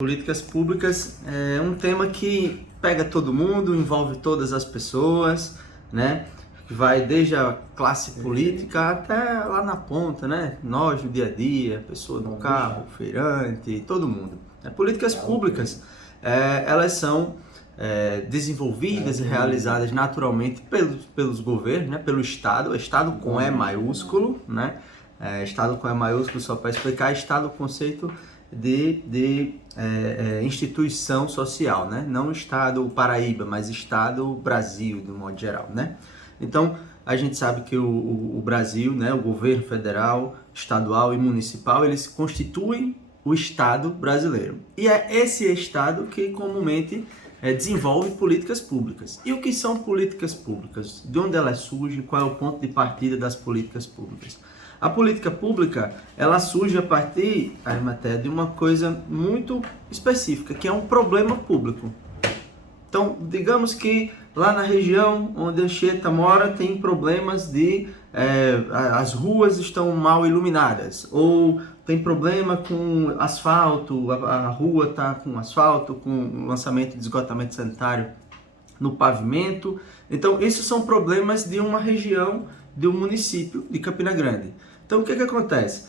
Políticas públicas é um tema que pega todo mundo, envolve todas as pessoas, né? Vai desde a classe política até lá na ponta, né? Nós no dia a dia, pessoa do carro, feirante, todo mundo. Políticas públicas, elas são desenvolvidas e realizadas naturalmente pelos governos, né? Pelo Estado, Estado com E maiúsculo, né? Estado com E maiúsculo, só para explicar, Estado, conceito de instituição social, né? Não Estado Paraíba, mas Estado Brasil, de um modo geral, né? Então, a gente sabe que o Brasil, né, o governo federal, estadual e municipal, eles constituem o Estado brasileiro. E é esse Estado que comumente desenvolve políticas públicas. E o que são políticas públicas? De onde elas surgem? Qual é o ponto de partida das políticas públicas? A política pública, ela surge a partir, de uma coisa muito específica, que é um problema público. Então, digamos que lá na região onde a Anchieta mora tem problemas de as ruas estão mal iluminadas, ou tem problema com asfalto, a rua está com asfalto, com lançamento de esgotamento sanitário no pavimento. Então, esses são problemas de uma região, de um município de Campina Grande. Então, o que acontece?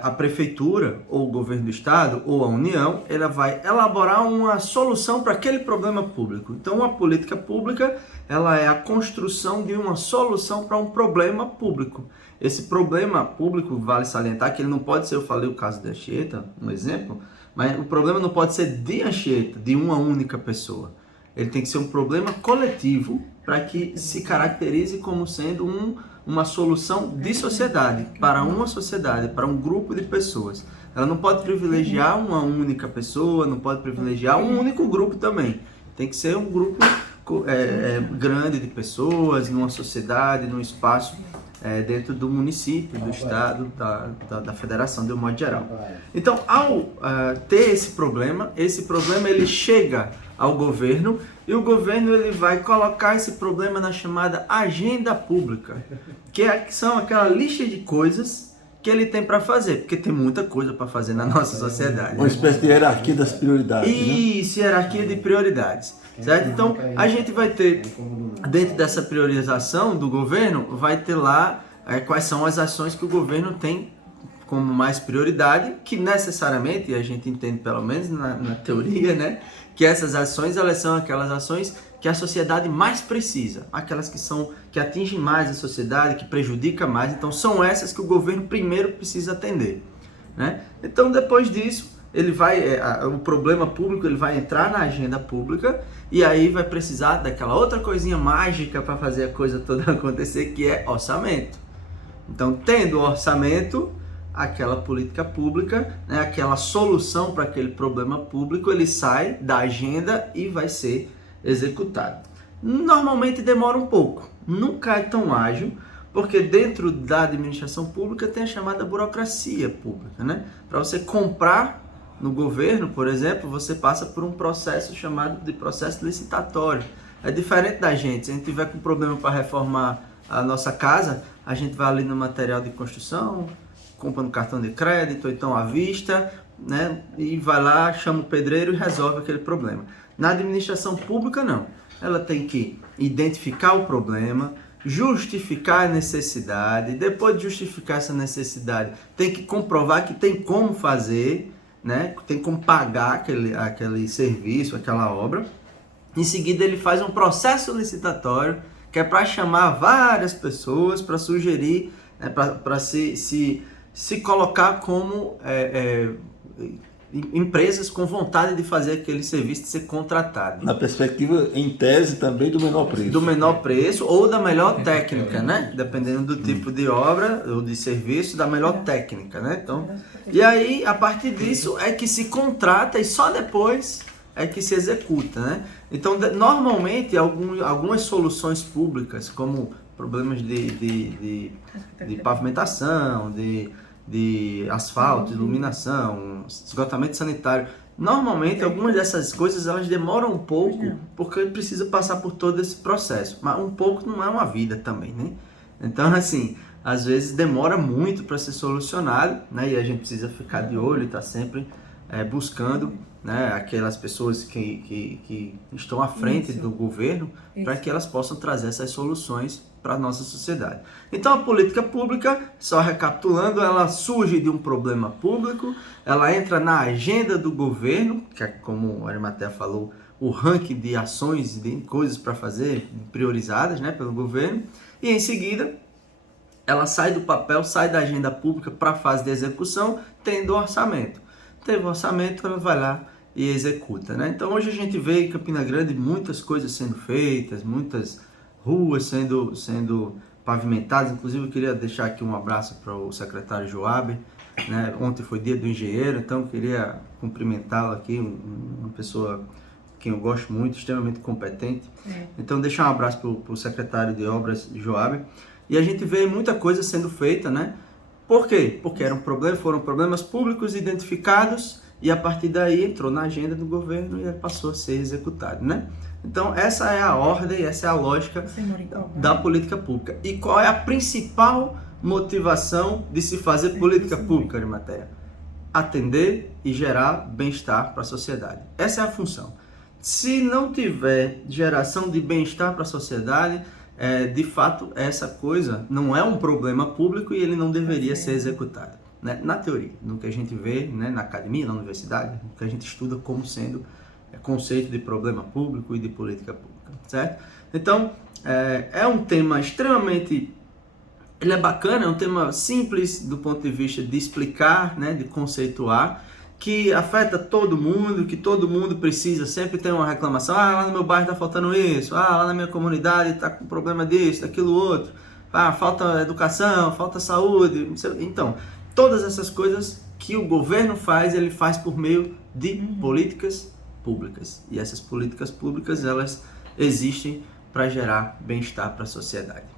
A prefeitura, ou o governo do estado, ou a União, ela vai elaborar uma solução para aquele problema público. Então, a política pública, ela é a construção de uma solução para um problema público. Esse problema público, vale salientar que ele não pode ser, eu falei o caso da Anchieta, um exemplo, mas o problema não pode ser de Anchieta, de uma única pessoa. Ele tem que ser um problema coletivo para que se caracterize como sendo uma solução de sociedade, para uma sociedade, para um grupo de pessoas. Ela não pode privilegiar uma única pessoa, não pode privilegiar um único grupo também. Tem que ser um grupo grande de pessoas, numa sociedade, num espaço dentro do município, do estado, da federação, de um modo geral. Então, ao ter esse problema ele chega ao governo, e o governo ele vai colocar esse problema na chamada agenda pública, que são aquela lista de coisas que ele tem para fazer, porque tem muita coisa para fazer na nossa sociedade. Uma espécie de hierarquia das prioridades. Isso, hierarquia de prioridades, certo? Então, a gente vai ter, dentro dessa priorização do governo, vai ter lá quais são as ações que o governo tem como mais prioridade, que necessariamente, e a gente entende pelo menos na teoria, né, que essas ações, elas são aquelas ações que a sociedade mais precisa, aquelas que atingem mais a sociedade, que prejudicam mais. Então, são essas que o governo primeiro precisa atender, né? Então, depois disso, ele vai, o problema público, ele vai entrar na agenda pública, e aí vai precisar daquela outra coisinha mágica para fazer a coisa toda acontecer, que é orçamento. Então, tendo orçamento, aquela política pública, né, aquela solução para aquele problema público, ele sai da agenda e vai ser executado. Normalmente demora um pouco, nunca é tão ágil, porque dentro da administração pública tem a chamada burocracia pública, né? Para você comprar no governo, por exemplo, você passa por um processo chamado de processo licitatório. É diferente da gente. Se a gente tiver com problema para reformar a nossa casa, a gente vai ali no material de construção, compra no cartão de crédito, ou então à vista, né? E vai lá, chama o pedreiro e resolve aquele problema. Na administração pública, não. Ela tem que identificar o problema, justificar a necessidade, depois de justificar essa necessidade, tem que comprovar que tem como fazer, né? Tem como pagar aquele serviço, aquela obra. Em seguida, ele faz um processo licitatório, que é para chamar várias pessoas, para sugerir, né, para se colocar como empresas com vontade de fazer aquele serviço, de ser contratado. Na perspectiva, em tese, também do menor preço. Do menor preço ou da melhor técnica, né? Dependendo do tipo de obra ou de serviço, da melhor técnica, né? Então, e aí, a partir disso, é que se contrata e só depois é que se executa, né? Então, normalmente, algumas soluções públicas, como problemas de pavimentação, de asfalto, iluminação, esgotamento sanitário. Normalmente, algumas dessas coisas elas demoram um pouco, porque precisa passar por todo esse processo. Mas um pouco não é uma vida também, né? Então, assim, às vezes demora muito para ser solucionado, né? E a gente precisa ficar de olho e estar sempre buscando né, aquelas pessoas que estão à frente do governo, para que elas possam trazer essas soluções para a nossa sociedade. Então a política pública, só recapitulando, ela surge de um problema público, ela entra na agenda do governo, que é, como a Arimatea falou, o ranking de ações, de coisas para fazer, priorizadas, né, pelo governo, e em seguida ela sai do papel, sai da agenda pública para a fase de execução, tendo orçamento. Teve orçamento, ela vai lá e executa, né? Então hoje a gente vê em Campina Grande muitas coisas sendo feitas, muitas ruas sendo pavimentadas. Inclusive eu queria deixar aqui um abraço para o secretário Joab, né? Ontem foi dia do engenheiro, então eu queria cumprimentá-lo aqui, uma pessoa que eu gosto muito, extremamente competente. Então deixar um abraço para o secretário de obras Joab. E a gente vê muita coisa sendo feita, né? Por quê? Porque foram problemas públicos identificados e a partir daí entrou na agenda do governo e passou a ser executado, né? Então essa é a ordem, essa é a lógica da política pública. E qual é a principal motivação de se fazer política pública, Arimatea? Atender e gerar bem-estar para a sociedade. Essa é a função. Se não tiver geração de bem-estar para a sociedade, de fato, essa coisa não é um problema público e ele não deveria ser executado, né? Na teoria, no que a gente vê, né, na academia, na universidade, no que a gente estuda como sendo conceito de problema público e de política pública, certo? Então, é um tema extremamente... Ele é bacana, é um tema simples do ponto de vista de explicar, né, de conceituar, que afeta todo mundo, que todo mundo precisa, sempre tem uma reclamação, lá no meu bairro está faltando isso, lá na minha comunidade está com problema disso, daquilo outro, falta educação, falta saúde, então, todas essas coisas que o governo faz, ele faz por meio de políticas públicas, e essas políticas públicas, elas existem para gerar bem-estar para a sociedade.